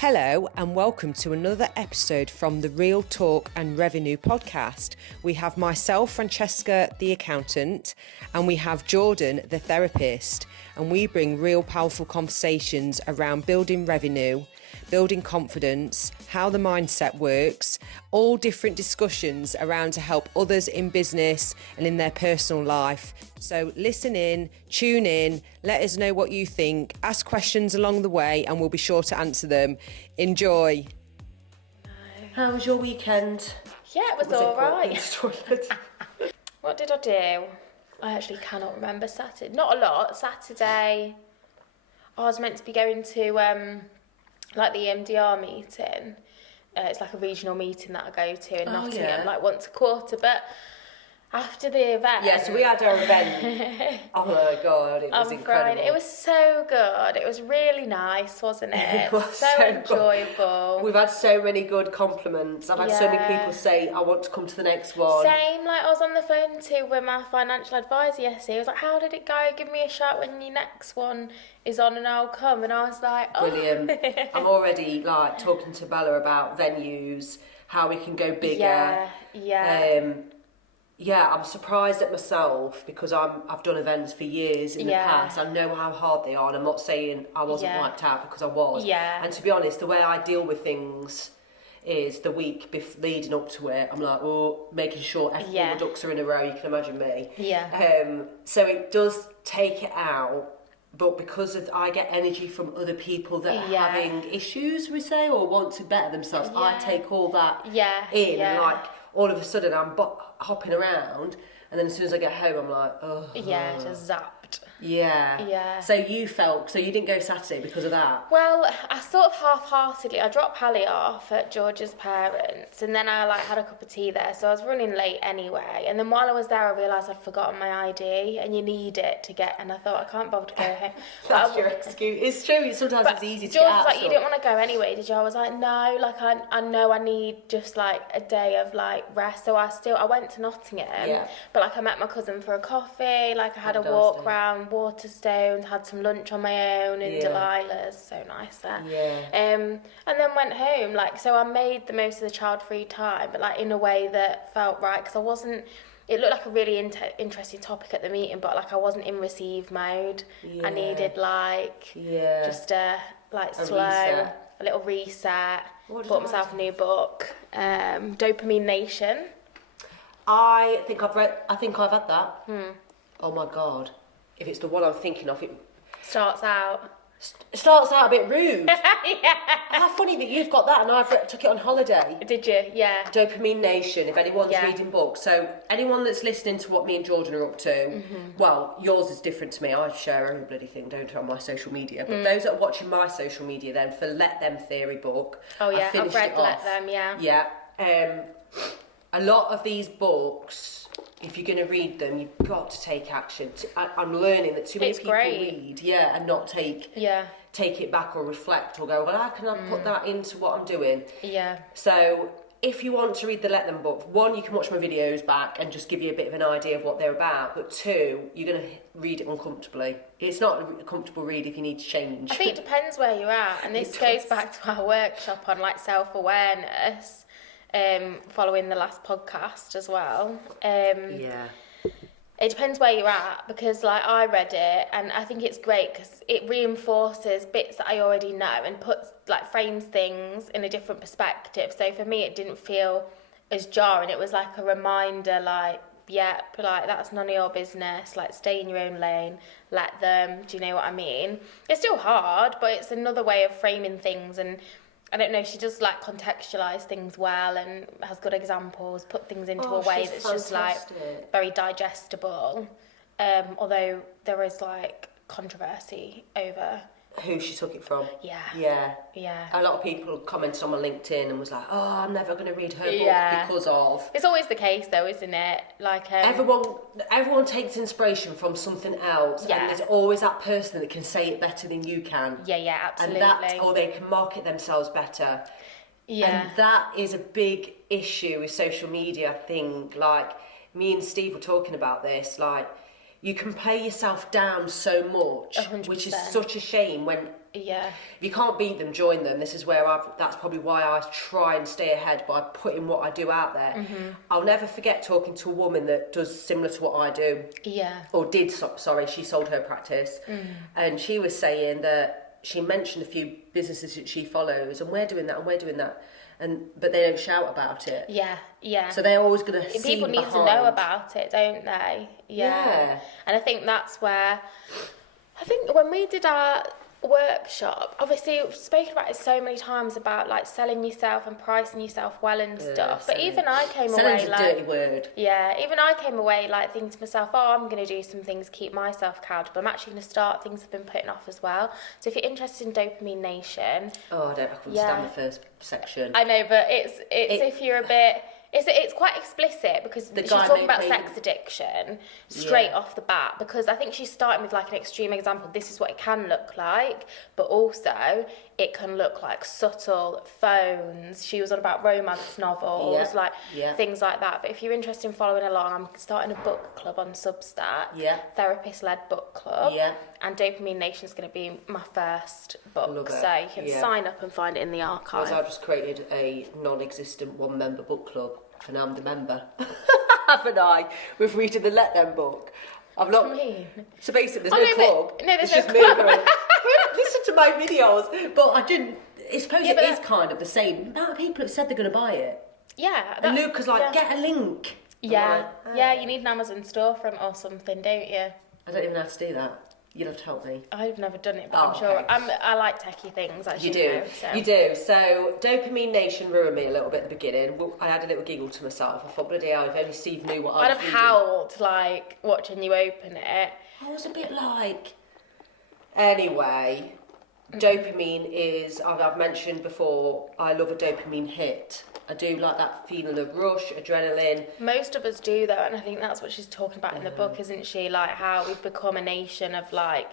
Hello and welcome to another episode from the Real Talk and Revenue podcast. We have myself, Francesca, the accountant, and we have Jordan, the therapist, and we bring real powerful conversations around building revenue, building confidence, how the mindset works, all different discussions around to help others in business and in their personal life. So listen in, tune in, let us know what you think, ask questions along the way and we'll be sure to answer them. Enjoy. How was your weekend? Yeah, it was all right. What did I do? I actually cannot remember Saturday. Not a lot. Saturday, I was meant to be going to like the EMDR meeting. It's like a regional meeting that I go to in Nottingham, like once a quarter. But after the event... Yeah, so we had our event. Oh my God, it was incredible. Friday. It was so good. It was really nice, wasn't it? It was so enjoyable. Good. We've had so many good compliments. I've had so many people say, I want to come to the next one. Same, like I was on the phone to with my financial advisor yesterday. I was like, how did it go? Give me a shout when your next one is on and I'll come. And I was like, oh. Brilliant. I'm already like talking to Bella about venues, how we can go bigger. Yeah, I'm surprised at myself because I've done events for years in the past. I know how hard they are, and I'm not saying I wasn't wiped out because I was. Yeah. And to be honest, the way I deal with things is the week leading up to it, I'm like, making sure all the ducks are in a row. You can imagine me. Yeah. So it does take it out, but because I get energy from other people that are having issues, we say, or want to better themselves, I take all that in, and like all of a sudden I'm hopping around, and then as soon as I get home I'm like, just zapped. Yeah. So you didn't go Saturday because of that? Well, I sort of half-heartedly, I dropped Hallie off at George's parents, and then I had a cup of tea there, so I was running late anyway. And then while I was there, I realised I'd forgotten my ID, and you need it to get. And I thought, I can't bother to go home. That's your excuse. It's true. Sometimes it's easy to George get out. Was like, you didn't want to go anyway, did you? I was like, no. I know I need just a day of rest. So I went to Nottingham, but I met my cousin for a coffee. I had a walk round Waterstones, had some lunch on my own in Delilah's, so nice there. And then went home. So I made the most of the child-free time, but in a way that felt right, because I wasn't. It looked like a really interesting topic at the meeting, but I wasn't in receive mode. I needed just a little reset. Bought myself a new book, Dopamine Nation. I think I've had that. Oh my God. If it's the one I'm thinking of, it starts out a bit rude. How funny that you've got that and I took it on holiday. Did you? Yeah. Dopamine Nation, if anyone's reading books. So anyone that's listening to what me and Jordan are up to, well, yours is different to me. I share every bloody thing, don't I, on my social media. But those that are watching my social media then, for Let Them Theory book. Oh yeah, I've read Let Them, Yeah. A lot of these books, if you're going to read them, you've got to take action. I'm learning that too many people read, and not take it back or reflect or go, well, how can I put that into what I'm doing? Yeah. So if you want to read the Let Them book, one, you can watch my videos back and just give you a bit of an idea of what they're about. But two, you're going to read it uncomfortably. It's not a comfortable read if you need to change. I think it depends where you're at. And this goes back to our workshop on self-awareness. Following the last podcast as well. It depends where you're at, because I read it and I think it's great because it reinforces bits that I already know and puts frames things in a different perspective. So for me it didn't feel as jarring. It was a reminder that's none of your business, stay in your own lane, let them, do you know what I mean? It's still hard, but it's another way of framing things. And I don't know, she does contextualise things well and has good examples, put things into a way that's fantastic. Just very digestible. Although there is controversy over who she took it from. Yeah. A lot of people commented on my LinkedIn and was like, oh, I'm never going to read her book because of... It's always the case though, isn't it? Everyone takes inspiration from something else, and there's always that person that can say it better than you can. Yeah, absolutely. And or they can market themselves better. Yeah. And that is a big issue with social media, I think. Me and Steve were talking about this, you can play yourself down so much, 100%. Which is such a shame when Yeah. If you can't beat them, join them. This is where that's probably why I try and stay ahead by putting what I do out there. I'll never forget talking to a woman that does similar to what I do. Yeah. Or did, sorry, she sold her practice. And she was saying that she mentioned a few businesses that she follows, and we're doing that and we're doing that. But they don't shout about it. Yeah, yeah. So they're always going to see people need to know about it, don't they? Yeah. And I think that's where, I think when we did our workshop, obviously we've spoken about it so many times about like selling yourself and pricing yourself well and stuff. But even I came away like, dirty word. Yeah, even I came away like thinking to myself, oh, I'm going to do some things to keep myself accountable. I'm actually going to start things I've been putting off as well. So if you're interested in Dopamine Nation, I couldn't stand the first section. I know, but it's if you're a bit. It's quite explicit because she's talking about sex addiction straight off the bat, because I think she's starting with like an extreme example. This is what it can look like, but also it can look like subtle phones. She was on about romance novels, things like that. But if you're interested in following along, I'm starting a book club on Substack, therapist-led book club, and Dopamine Nation is going to be my first book, so you can sign up and find it in the archive. I've just created a non-existent one-member book club, and I'm the member. Haven't I? With reading the Let Them book. I've not. What do you mean? So basically, there's no club. No, there's it's no just club. me going, listen to my videos. But I didn't. I suppose it is kind of the same. The amount of people have said they're going to buy it. Yeah. And Luke was like, get a link. Yeah. Yeah, you need an Amazon storefront or something, don't you? I don't even know how to do that. You'll have to help me. I've never done it, but I'm sure. I like techie things, as you know. So. You do. So, Dopamine Nation ruined me a little bit at the beginning. Well, I had a little giggle to myself. I thought, bloody hell, if only Steve knew what I was I'd have reading. howled, like, watching you open it. I was a bit like... Anyway, dopamine is... I've mentioned before, I love a dopamine hit. I do like that feeling of rush, adrenaline. Most of us do, though, and I think that's what she's talking about in the book, isn't she? Like, how we've become a nation of, like,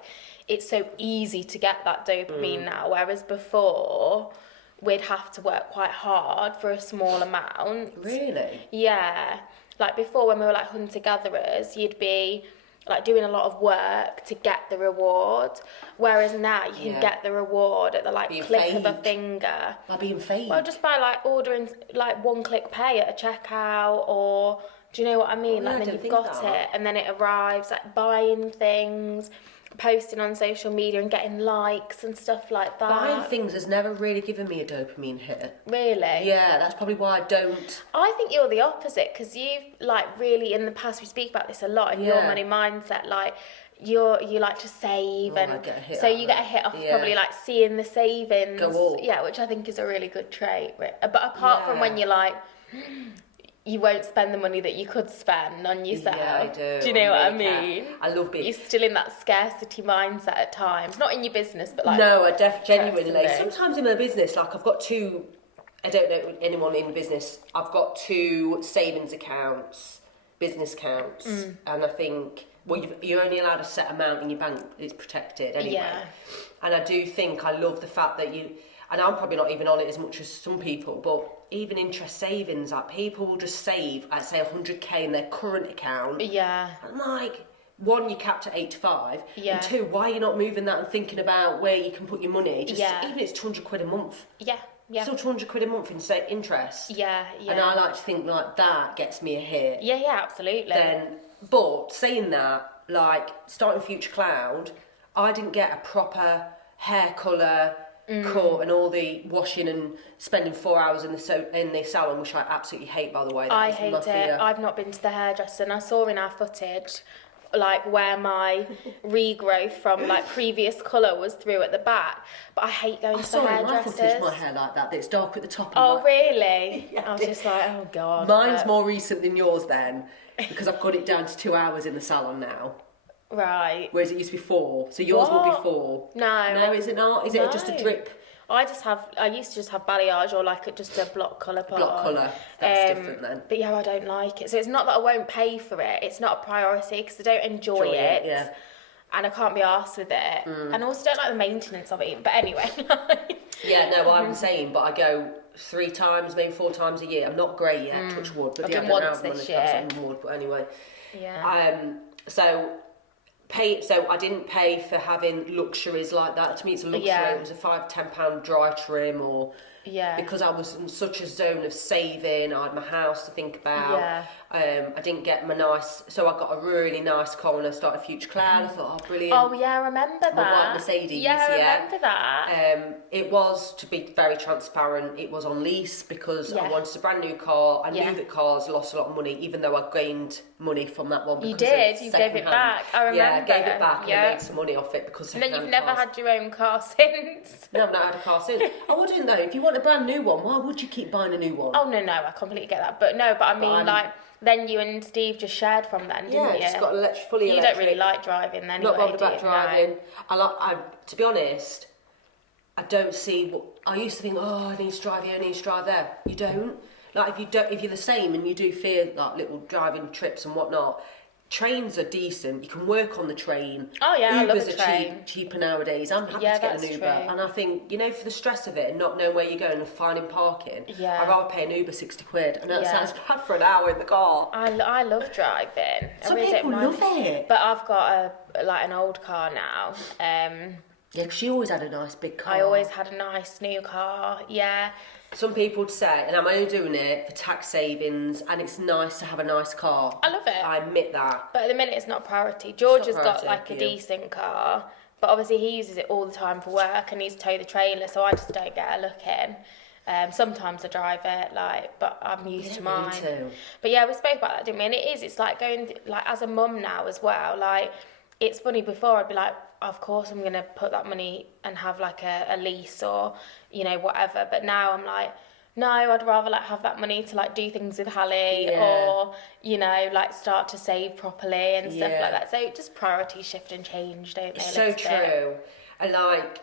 it's so easy to get that dopamine now, whereas before, we'd have to work quite hard for a small amount. Really? Yeah. Like, before, when we were, like, hunter-gatherers, you'd be... like doing a lot of work to get the reward, whereas now you can get the reward at the click of a finger. By being fake. Well, just by like ordering like one-click pay at a checkout, or do you know what I mean? Well, like then you've got it, and then it arrives. Like buying things, posting on social media, and getting likes and stuff like that. Buying things has never really given me a dopamine hit. Really? Yeah, that's probably why I don't. I think you're the opposite, because you've like really in the past, we speak about this a lot in your money mindset, like you like to save, and so you get a hit off probably like seeing the savings go up. Which I think is a really good trait. But apart from when you're like, you won't spend the money that you could spend on yourself. Yeah, I do. Do you know what I mean? I love being... You're still in that scarcity mindset at times. Not in your business, but like... No, I genuinely. Sometimes in my business, like I've got two... I don't know anyone in business. I've got two savings accounts, business accounts, and I think... Well, you're only allowed a set amount in your bank. It's protected anyway. Yeah. And I do think I love the fact that you... And I'm probably not even on it as much as some people, but even interest savings, like people will just save, I'd say 100k in their current account. Yeah. And like, one, you're capped at 85. Yeah. And two, why are you not moving that and thinking about where you can put your money? Just even if it's 200 quid a month. Yeah. Yeah. Still 200 quid a month in say interest. Yeah. Yeah. And I like to think like that gets me a hit. Yeah. Yeah. Absolutely. But saying that, like starting Future Cloud, I didn't get a proper hair colour. Cut and all the washing and spending 4 hours in the salon, which I absolutely hate, by the way. I hate it. I've not been to the hairdresser, and I saw in our footage like where my regrowth from like previous colour was through at the back, but I hate going to the hairdressers. I saw my hair like that it's dark at the top. Oh really? Yeah. I was just like, oh god. Mine's more recent than yours then, because I've got it down to 2 hours in the salon now. Right. Whereas it used to be 4. So yours will be 4. No, is it not? Is it just a drip? I used to just have balayage or like just a block colour put block colour. That's different then. But yeah, I don't like it. So it's not that I won't pay for it. It's not a priority because I don't enjoy it. Yeah. And I can't be arsed with it. And I also don't like the maintenance of it. But anyway. Yeah, no, I'm the same. But I go 3 times, maybe 4 times a year. I'm not grey yet, touch wood. But I've been once this year. Wood, but anyway. Yeah. So So I didn't pay for having luxuries like that. To me, it's a luxury. It was a £5-10 dry trim, or because I was in such a zone of saving. I had my house to think about. I didn't get my so I got a really nice car when I started Future Cloud. I thought, oh, brilliant. Oh yeah, I remember that. My white Mercedes. Yeah, I remember that. It was, to be very transparent, it was on lease because I wanted a brand new car. I knew that cars lost a lot of money, even though I gained money from that one. You did. You gave it back. I remember. Yeah, I gave it back and I made some money off it because. And then you've never had your own car since. No, I've not had a car since. I wouldn't though. If you want a brand new one, why would you keep buying a new one? Oh no, I completely get that. But I mean, like. Then you and Steve just shared from then, didn't you? Yeah, just got fully electric. You don't really like driving then, Not bothered about driving. No. To be honest, I don't see what... I used to think, I need to drive here, I need to drive there. You don't. Like, if you're the same and you do fear, like, little driving trips and whatnot, trains are decent. You can work on the train. Oh yeah, Ubers I love the train. are cheaper nowadays. I'm happy to get an Uber. True. And I think, for the stress of it and not knowing where you're going and finding parking, I'd rather pay an Uber £60. And that sounds bad for an hour in the car. I love driving. Some people love it. But I've got an old car now. Yeah, because she always had a nice big car. I always had a nice new car, yeah. Some people would say, and I'm only doing it for tax savings, and it's nice to have a nice car. I love it. I admit that. But at the minute, it's not a priority. George has got like a decent car, but obviously he uses it all the time for work and he's towed the trailer, so I just don't get a look in. Sometimes I drive it, but I'm used to mine. Me too. But yeah, we spoke about that, didn't we? And it's like going, as a mum now as well, it's funny, before I'd be like, of course I'm going to put that money and have like a lease or, whatever. But now I'm like, no, I'd rather have that money to do things with Hallie or, start to save properly and stuff like that. So just priorities shift and change, don't they? It's so true. And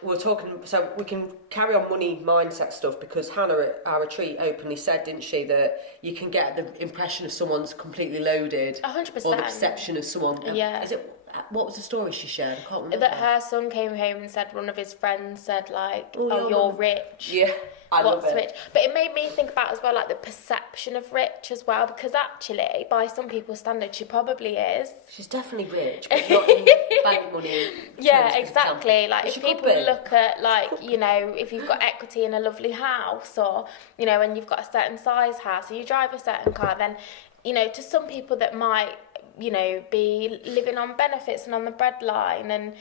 we're talking, so we can carry on money mindset stuff because Hannah at our retreat openly said, didn't she, that you can get the impression of someone's completely loaded. 100%. Or the perception of someone. Yeah. What was the story she shared? I can't remember. That her son came home and said, one of his friends said, you're rich. Yeah, I love it. Rich? But it made me think about as well, the perception of rich as well, because actually, by some people's standards, she probably is. She's definitely rich, but not in bank money. Yeah, exactly. If people look at, if you've got equity in a lovely house or, and you've got a certain size house or you drive a certain car, then, to some people that might... be living on benefits and on the breadline and,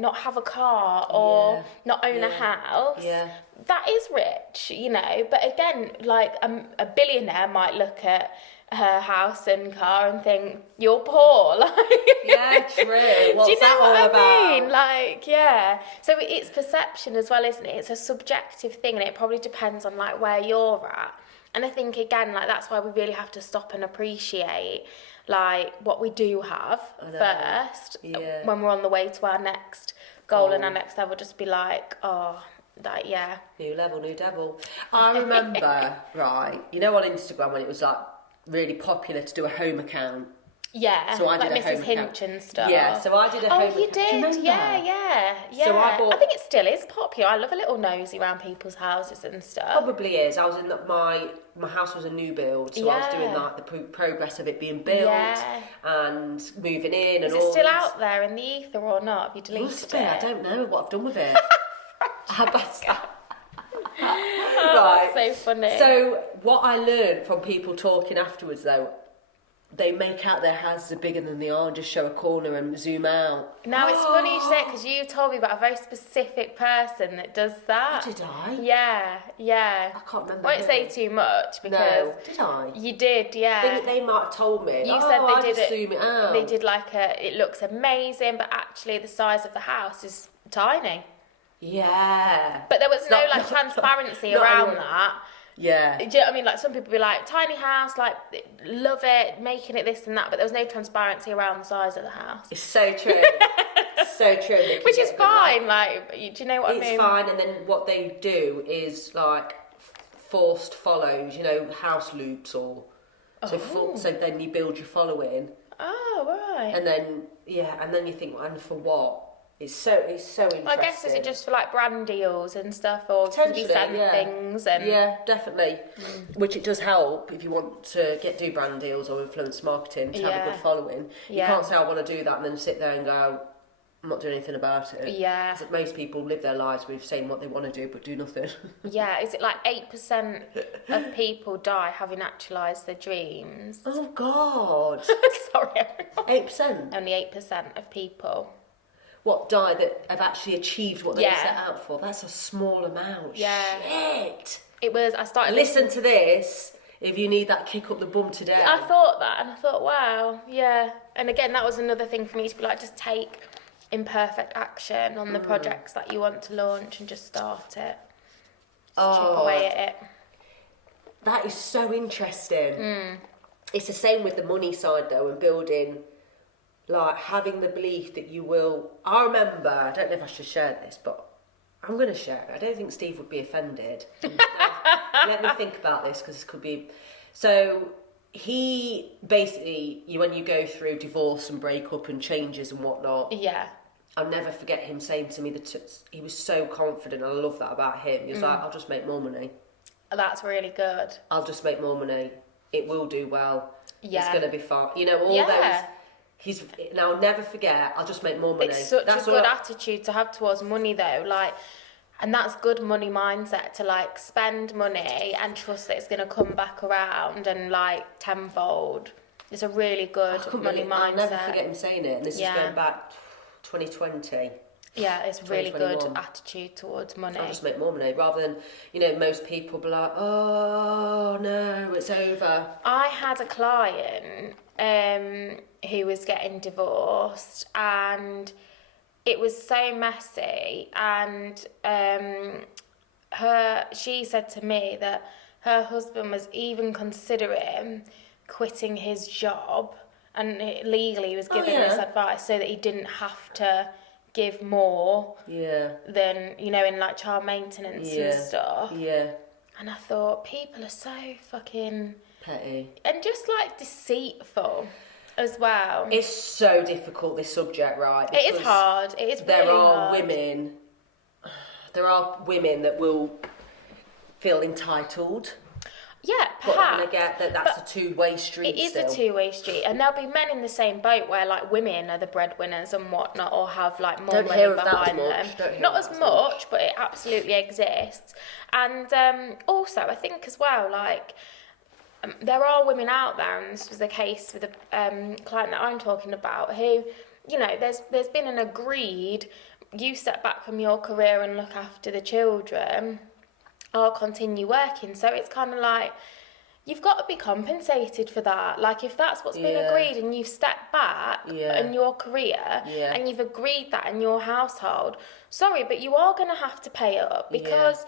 not have a car or not own a house. Yeah. That is rich, But again, a billionaire might look at her house and car and think, you're poor. Yeah, true. What's do you know that what all I about? mean? Yeah. So it's perception as well, isn't it? It's a subjective thing and it probably depends on, where you're at. And I think, again, that's why we really have to stop and appreciate what we do have first when we're on the way to our next goal and our next level. Just be new level, new devil. I remember on Instagram when it was really popular to do a home account. Yeah, so I did a Mrs. home Hinch account. And stuff. Yeah, so I did a home account. Oh, you did? Do you Yeah. So I think it still is popular. I love a little nosy around people's houses and stuff. Probably is. I was in my house was a new build, so I was doing the progress of it being built and moving in. Is and it still out there in the ether or not? Have you deleted it? I don't know what I've done with it. How about that? Right. That's so funny. So what I learned from people talking afterwards, though, they make out their houses are bigger than they are and just show a corner and zoom out. Now, it's funny you say it because you told me about a very specific person that does that. Did I? Yeah. I can't remember. I won't say too much because... No, did I? You did, yeah. I think they might have told me. You said they did just zoom it out. They did it looks amazing, but actually the size of the house is tiny. Yeah. But there was no transparency around that. Yeah. Do you know what I mean? Some people be tiny house, love it, making it this and that, but there was no transparency around the size of the house. It's so true. So true. Which is fine, do you know what I mean? It's fine, and then what they do is, forced follows, house loops or... So then you build your following. Oh, right. And then you think, and for what? It's so interesting. I guess is it just for like brand deals and stuff, or to be sent things? And yeah, definitely. Which it does help if you want to do brand deals or influence marketing to have a good following. You can't say I want to do that and then sit there and go, I'm not doing anything about it. Yeah. Because most people live their lives with saying what they want to do but do nothing. Yeah, is it like 8% of people die having actualised their dreams? Oh God. Sorry. 8%? Only 8% of people. What die that have actually achieved what they set out for? That's a small amount. Yeah. Shit. It was, I started Listen to this if you need that kick up the bum today. I thought that and I thought, wow, yeah. And again, that was another thing for me to be like, just take imperfect action on the projects that you want to launch and just start it. Just chip away at it. That is so interesting. It's the same with the money side though, and building, like having the belief that you will. I remember, I don't know if I should share this, but I'm going to share it. I don't think Steve would be offended. Let me think about this, because this could be. So he basically, when you go through divorce and breakup and changes and whatnot. Yeah. I'll never forget him saying to me that he was so confident. I love that about him. He was like, I'll just make more money. That's really good. I'll just make more money. It will do well. Yeah. It's going to be fun. You know, all those. And I'll never forget, I'll just make more money. It's such a good attitude to have towards money though. Like, and that's good money mindset, to like spend money and trust that it's going to come back around and like tenfold. It's a really good money mindset. I'll never forget him saying it. And this is going back 2020. Yeah, it's really good attitude towards money. I'll just make more money, rather than, you know, most people be like, oh no, it's over. I had a client who was getting divorced, and it was so messy, and she said to me that her husband was even considering quitting his job, and legally he was giving this advice so that he didn't have to give more than, you know, in like child maintenance and stuff. Yeah. And I thought, people are so fucking petty and just like deceitful as well. It's so difficult, this subject, right? It is hard. It is really hard. There are women that will feel entitled. Yeah, perhaps. But then I get that's a two-way street. It is a two-way street, and there'll be men in the same boat where like women are the breadwinners and whatnot, or have like more money behind them. Not as much, but it absolutely exists. And also, I think as well, like there are women out there, and this was the case with the client that I'm talking about, who, you know, there's been an agreed, you step back from your career and look after the children, I'll continue working. So it's kind of like, you've got to be compensated for that. Like, if that's what's been agreed and you've stepped back in your career and you've agreed that in your household, sorry, but you are going to have to pay up, because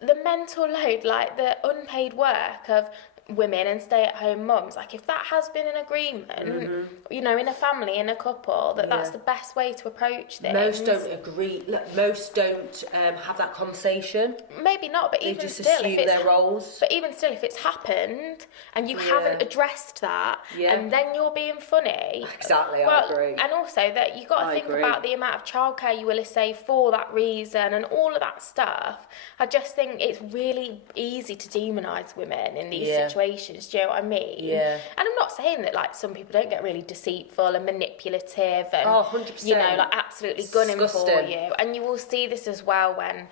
the mental load, like the unpaid work of women and stay-at-home mums, like if that has been an agreement, you know, in a family, in a couple, that's the best way to approach things. Most don't agree. Most don't have that conversation. Maybe not, but they even just still, assume if it's their roles. But even still, if it's happened and you haven't addressed that, and then you're being funny. Exactly, I agree. And also that you got to think about the amount of childcare you will have saved for that reason and all of that stuff. I just think it's really easy to demonise women in these situations. Do you know what I mean? Yeah. And I'm not saying that like some people don't get really deceitful and manipulative and 100%. you know, like absolutely gunning for you. And you will see this as well when,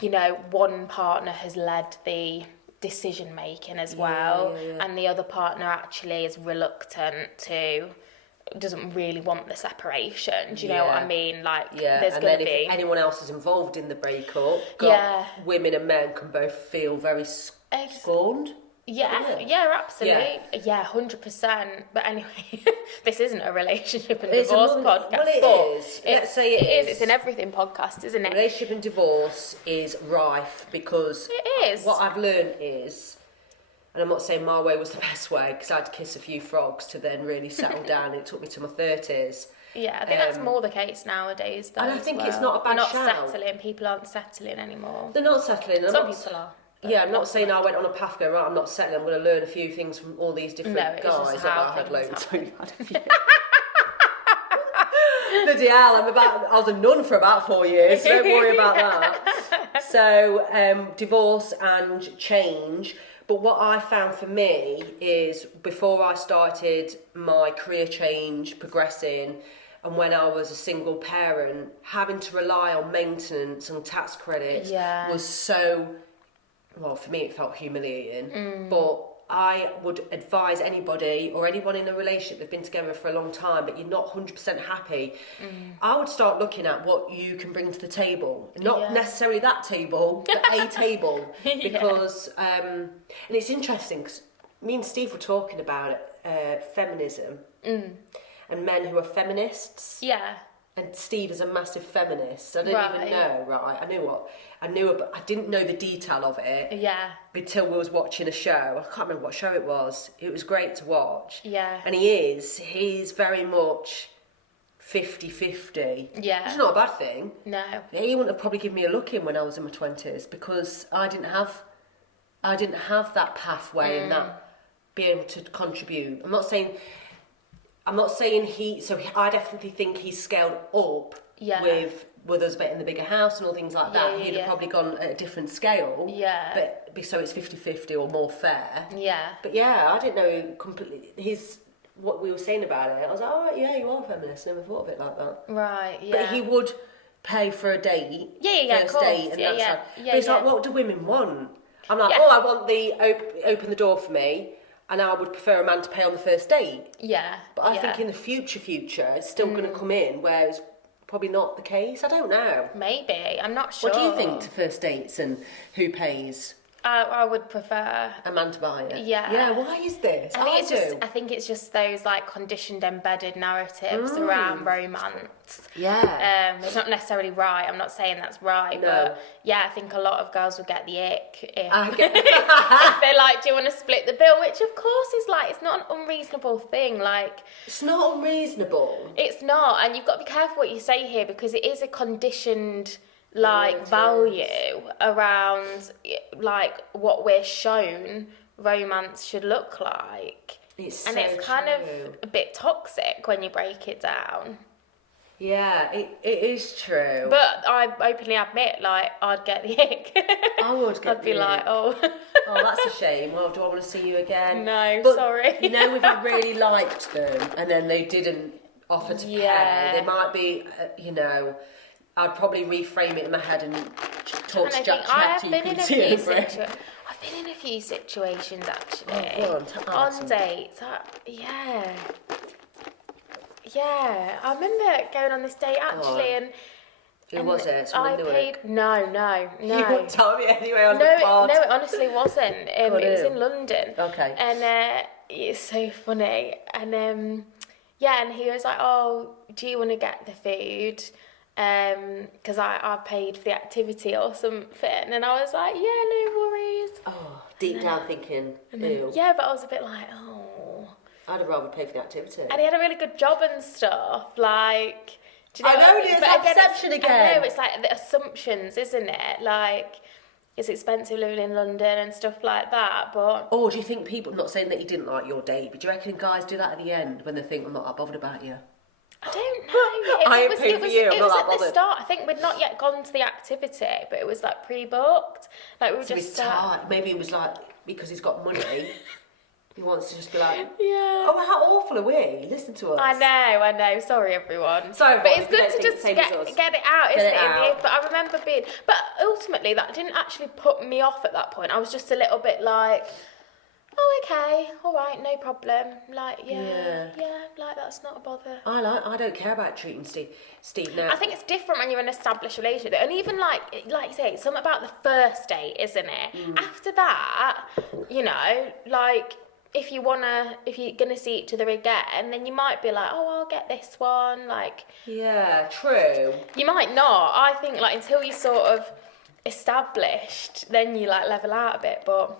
you know, one partner has led the decision making as well, and the other partner actually is reluctant to, doesn't really want the separation. Do you know what I mean? Like, there's going to be. If anyone else is involved in the breakup, women and men can both feel very scorned. Yeah, absolutely. Yeah, 100%. But anyway, this isn't a relationship and divorce podcast. Well, it is. Let's say it is. It's an everything podcast, isn't it? Relationship and divorce is rife, because it is. What I've learned is, and I'm not saying my way was the best way, because I had to kiss a few frogs to then really settle down. It took me to my 30s. Yeah, I think that's more the case nowadays, though. And I think it's not a bad shout. We're not settling. People aren't settling anymore. They're not settling. Some people are. Yeah, I'm not saying I went on a path going, right, I'm not settling, I'm going to learn a few things from all these different guys. Just how I had loads. Bloody hell, I was a nun for about 4 years, so don't worry about that. So, divorce and change. But what I found for me is before I started my career change, progressing, and when I was a single parent, having to rely on maintenance and tax credits was so, well, for me it felt humiliating. But I would advise anybody or anyone in a relationship that's been together for a long time but you're not 100% happy, I would start looking at what you can bring to the table. Not necessarily that table, but a table. Because, and it's interesting because me and Steve were talking about it, feminism and men who are feminists. Yeah. And Steve is a massive feminist. I didn't even know, right? I knew it, but I didn't know the detail of it. Yeah. Until we was watching a show. I can't remember what show it was. It was great to watch. Yeah. And he's very much 50-50. Yeah. Which is not a bad thing. No. He wouldn't have probably given me a look in when I was in my 20s because I didn't have that pathway and that being able to contribute. I'm not saying I definitely think he's scaled up with us in the bigger house and all things like that. He'd have probably gone at a different scale. Yeah. But so it's 50-50 or more fair. Yeah. But I didn't know completely what we were saying about it. I was like, oh yeah, you are a feminist. Never thought of it like that. Right. Yeah. But he would pay for a date. First date, and but it's like, what do women want? I'm like, I want the open the door for me. And I would prefer a man to pay on the first date. Yeah. But I think in the future, it's still going to come in where it's probably not the case. I don't know. Maybe. I'm not sure. What do you think to first dates and who pays? I would prefer a man to buy it. Yeah. Yeah, why is this? I think it's just those like conditioned, embedded narratives around romance. Yeah. It's not necessarily right. I'm not saying that's right, but I think a lot of girls will get the ick if they're like, do you want to split the bill? Which of course is like, it's not an unreasonable thing. Like, it's not unreasonable. It's not, and you've got to be careful what you say here because it is a conditioned value around like what we're shown romance should look like. It's kind of a bit toxic when you break it down. Yeah, it is true. But I openly admit, like, I'd get the ick. I would get I'd be like, oh, that's a shame. Well, do I want to see you again? No, but, sorry. If I really liked them and then they didn't offer to pay, they might be, I'd probably reframe it in my head and talk to ChatGPT over it. I've been in a few situations actually. On dates. Yeah, I remember going on this date actually, and who was it? I paid. No. You wouldn't tell me anyway on the pod. No, it honestly wasn't. It was in London. Okay. And it's so funny. And and he was like, "Oh, do you want to get the food? Because I paid for the activity or something." And I was like, "Yeah, no worries." Oh, deep down thinking, ew. Yeah, but I was a bit like, oh. I'd have rather pay for the activity. And he had a really good job and stuff, like... Do you know I know, it's perception again. I know, it's like the assumptions, isn't it? Like, it's expensive living in London and stuff like that, but... Or do you think people... Not saying that he didn't like your date, but do you reckon guys do that at the end when they think, I'm not that bothered about you? I don't know. I ain't paid for you, I'm not that bothered. It was at the start. I think we'd not yet gone to the activity, but it was like pre-booked. Like we were just... Maybe it was like, because he's got money... He wants to just be like, oh, how awful are we? Listen to us. I know. Sorry, everyone. Sorry, but it's good to just get it out, isn't it? But I remember being... But ultimately, that didn't actually put me off at that point. I was just a little bit like, oh, okay, all right, no problem. Like, yeah, like, that's not a bother. I don't care about treating Steve now. I think it's different when you're in an established relationship. And even, like you say, it's something about the first date, isn't it? After that, like... If you're gonna see each other again, then you might be like, oh, I'll get this one. Like, yeah, true. You might not. I think like until you're sort of established, then you like level out a bit. But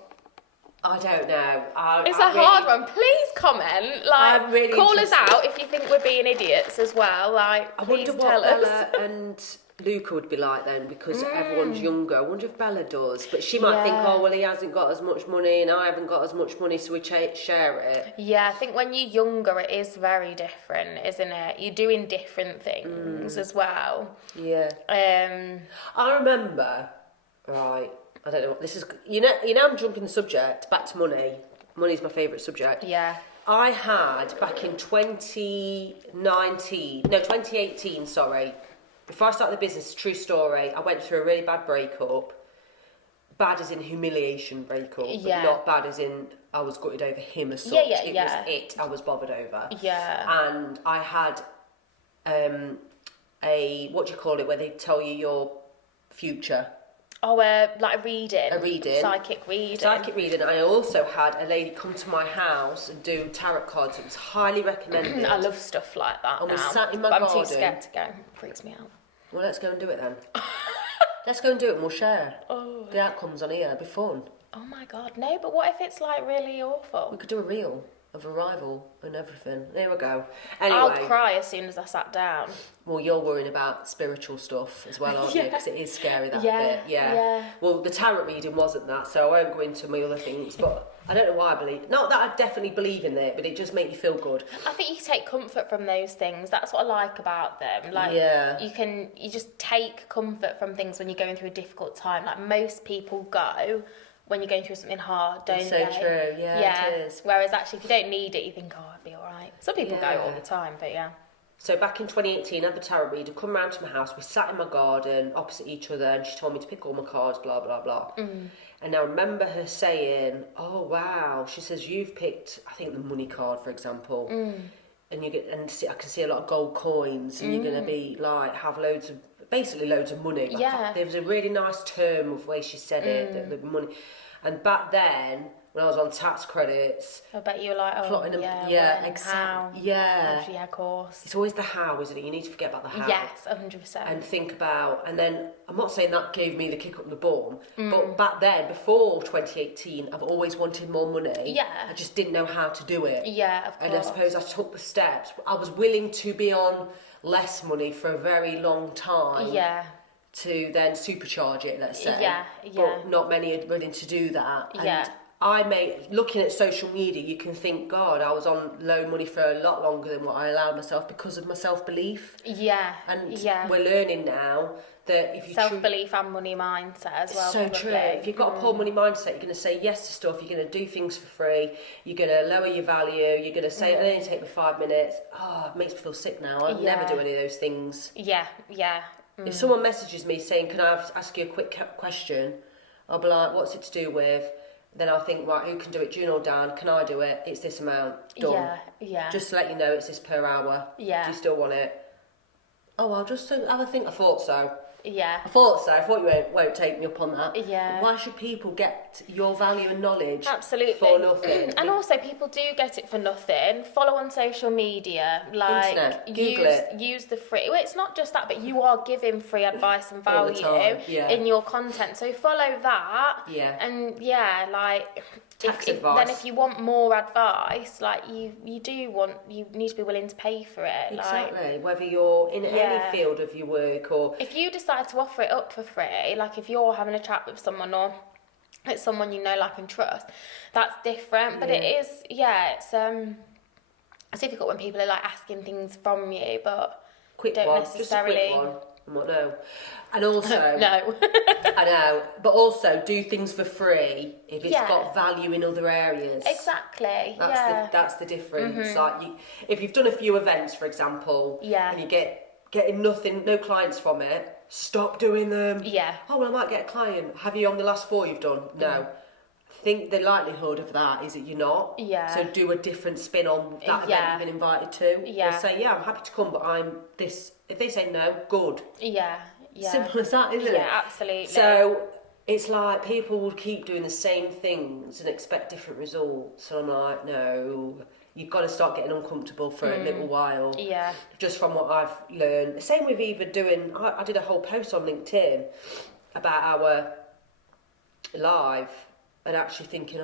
I don't know. It's a hard one. Please comment. Like, call us out if you think we're being idiots as well. Like, please tell us. And Luca would be like then, because everyone's younger. I wonder if Bella does, but she might think, oh well, he hasn't got as much money and I haven't got as much money, so we share it. Yeah, I think when you're younger it is very different, isn't it? You're doing different things as well. Yeah. I remember, right, I don't know, this is, you know I'm jumping the subject, back to money. Money's my favourite subject. Yeah. I had, back in 2018, sorry, before I started the business, true story, I went through a really bad breakup. Bad as in humiliation breakup, but not bad as in I was gutted over him as such. It was it I was bothered over. Yeah. And I had a, what do you call it, where they tell you your future. Oh, like a reading. A reading. Psychic reading. Psychic reading. I also had a lady come to my house and do tarot cards. It was highly recommended. I love stuff like that and now. we sat in my but garden. I'm too scared to go. It freaks me out. Well, let's go and do it then. Let's go and do it and we'll share the outcomes on here. It'd be fun. Oh my God, no, but what if it's like really awful? We could do a reel of arrival and everything. There we go. Anyway. I'll cry as soon as I sat down. Well, you're worrying about spiritual stuff as well, aren't you? Because it is scary, that bit. Yeah. Well, the tarot reading wasn't that, so I won't go into my other things, but I don't know why I believe. Not that I definitely believe in it, but it just makes you feel good. I think you take comfort from those things. That's what I like about them. Like, you just take comfort from things when you're going through a difficult time. Like, most people go when you're going through something hard, don't they? So true, yeah, it is. Whereas actually, if you don't need it, you think, oh, I'd be all right. Some people go all the time, but yeah. So back in 2018, I had the tarot reader come round to my house. We sat in my garden opposite each other, and she told me to pick all my cards, blah, blah, blah. And I remember her saying, oh, wow. She says, you've picked, I think, the money card, for example. And I can see a lot of gold coins, and you're going to be like, have loads of money. Yeah. There was a really nice term of the way she said it, the money. And back then, when I was on tax credits, I bet you were like, plotting exactly. Yeah. Yeah, of course. It's always the how, isn't it? You need to forget about the how. Yes, 100%. And think about, and then, I'm not saying that gave me the kick up the bum, but back then, before 2018, I've always wanted more money. Yeah. I just didn't know how to do it. Yeah, of course. And I suppose I took the steps. I was willing to be on less money for a very long time. Yeah. To then supercharge it, let's say. Yeah. But not many are willing to do that. Yeah. And looking at social media, you can think, God, I was on low money for a lot longer than what I allowed myself because of my self-belief. Yeah. And we're learning now that if you self-belief and money mindset as well. So true. If you've got a poor money mindset, you're going to say yes to stuff. You're going to do things for free. You're going to lower your value. You're going to say, it only take me 5 minutes. Oh, it makes me feel sick now. I'd never do any of those things. Yeah. If someone messages me saying, can I ask you a quick question? I'll be like, what's it to do with? Then I'll think, right, who can do it? June or Dan? Can I do it? It's this amount. Done. Yeah. Just to let you know, it's this per hour. Yeah. Do you still want it? Oh, I'll just have a think. I thought so. Yeah. I thought you won't take me up on that. Yeah. Why should people get your value and knowledge absolutely for nothing? And also, people do get it for nothing. Follow on social media, like internet, Google it. Use the free. Well, it's not just that, but you are giving free advice and value in your content. So follow that. Yeah. And like. Tax advice. Then if you want more advice, like you need to be willing to pay for it. Exactly. Whether you're in any field of your work or... If you decide to offer it up for free, like if you're having a chat with someone or it's someone you know, like, and trust, that's different. But it is, it's difficult when people are like asking things from you, but don't necessarily... Just a quick one. No. And also... No. I know. But also, do things for free if it's got value in other areas. Exactly. That's the difference. Like, if you've done a few events, for example, and you getting nothing, no clients from it, stop doing them. Yeah. Oh, well, I might get a client. Have you on the last 4 you've done? No. I think the likelihood of that is that you're not. Yeah. So do a different spin on that event you've been invited to. Yeah. Or say, I'm happy to come, but I'm this. If they say no, good. Yeah. Simple as that, isn't it? Yeah, absolutely. So it's like people will keep doing the same things and expect different results. And I'm like, no, you've got to start getting uncomfortable for a little while. Yeah. Just from what I've learned. The same with even doing, I did a whole post on LinkedIn about our live and actually thinking,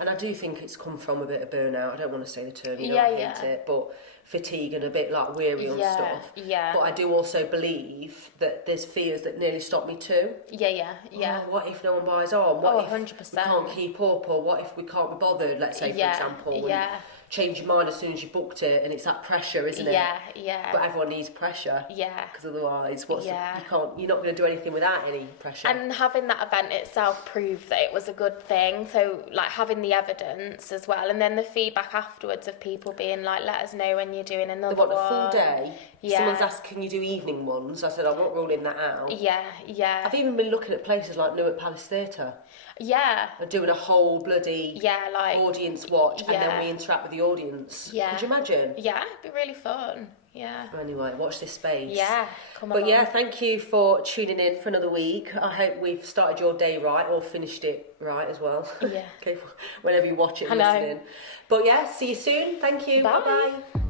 And I do think it's come from a bit of burnout. I don't want to say the term, I hate it, but fatigue and a bit like weary on stuff. Yeah. But I do also believe that there's fears that nearly stop me too. Yeah. Oh, what if no one buys on? What if 100%. we can't keep up? Or what if we can't be bothered, let's say, for example. And change your mind as soon as you booked it, and it's that pressure, isn't it? Yeah. But everyone needs pressure. Yeah. Because otherwise, you're not going to do anything without any pressure. And having that event itself proved that it was a good thing. So, like, having the evidence as well, and then the feedback afterwards of people being like, let us know when you're doing another one. They want a full day. Yeah. Someone's asked, can you do evening ones? I said, I'm not ruling that out. Yeah. I've even been looking at places like Newark Palace Theatre. Yeah. And doing a whole bloody audience watch, and then we interact with the audience. Yeah. Could you imagine? Yeah, it'd be really fun. Yeah. Anyway, watch this space. Yeah, come on. But yeah, thank you for tuning in for another week. I hope we've started your day right, or finished it right as well. Yeah. Okay, whenever you watch it and listening. But yeah, see you soon. Thank you. Bye. Bye-bye.